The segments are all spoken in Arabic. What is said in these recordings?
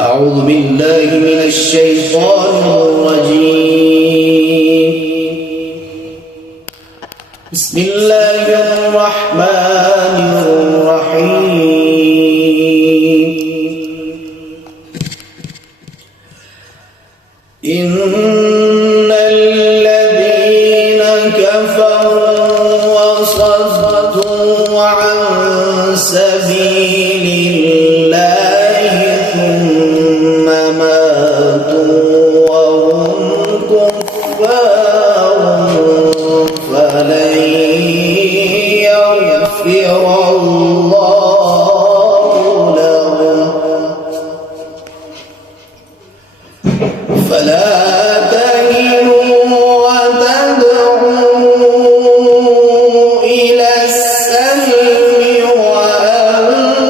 أعوذ بالله من الشيطان الرجيم. بسم الله الرحمن الرحيم. إن الذين كفروا وصدوا عن سبيل الله ثم ماتوا وهم كفار فلن يغفر الله لهم فلا تهنوا وتدعوا إلى السلم وأنتم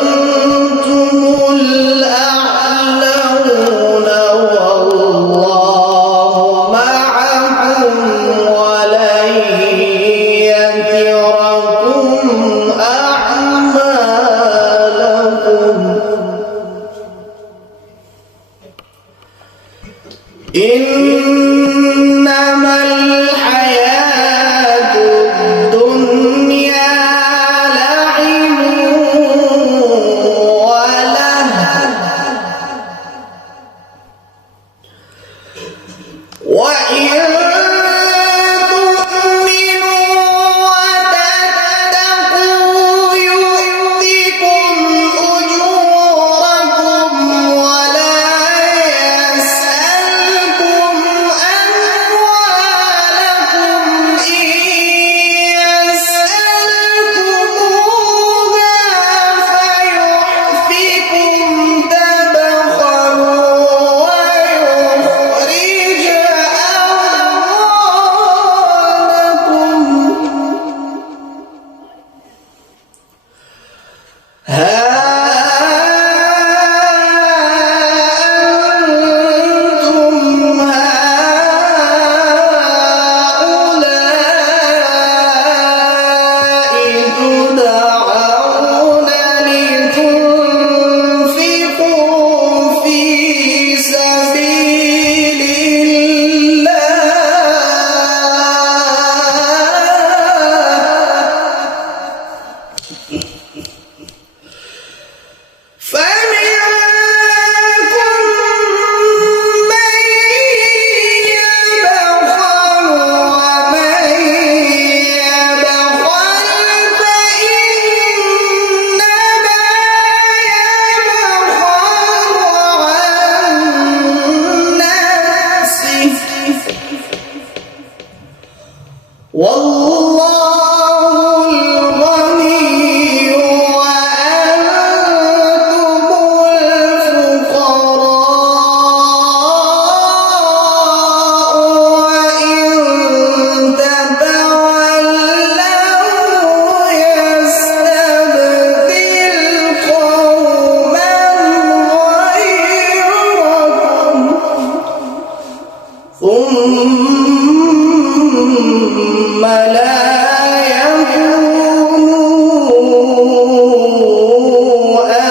الأعلون والله معكم ولن يتركم أعمالكم. إنما الحياة الدنيا لعب ولهو وإن تؤمنوا وتتقوا يؤتكم أجوركم ولا يسألكم أموالكم إن يسألكموها فيحفكم تبخلوا ويخرج أموالكم. ها أنتم هؤلاء تدعون لتنفقوا في سبيل الله فمنكم من يبخل ومن يبخل فإنما يبخل عن نفسه والله الغني وأنتم الفقراء وإن تتولوا يستبدل قوما غيركم ثم لا يكونوا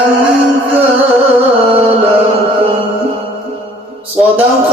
أمثالكم. صدق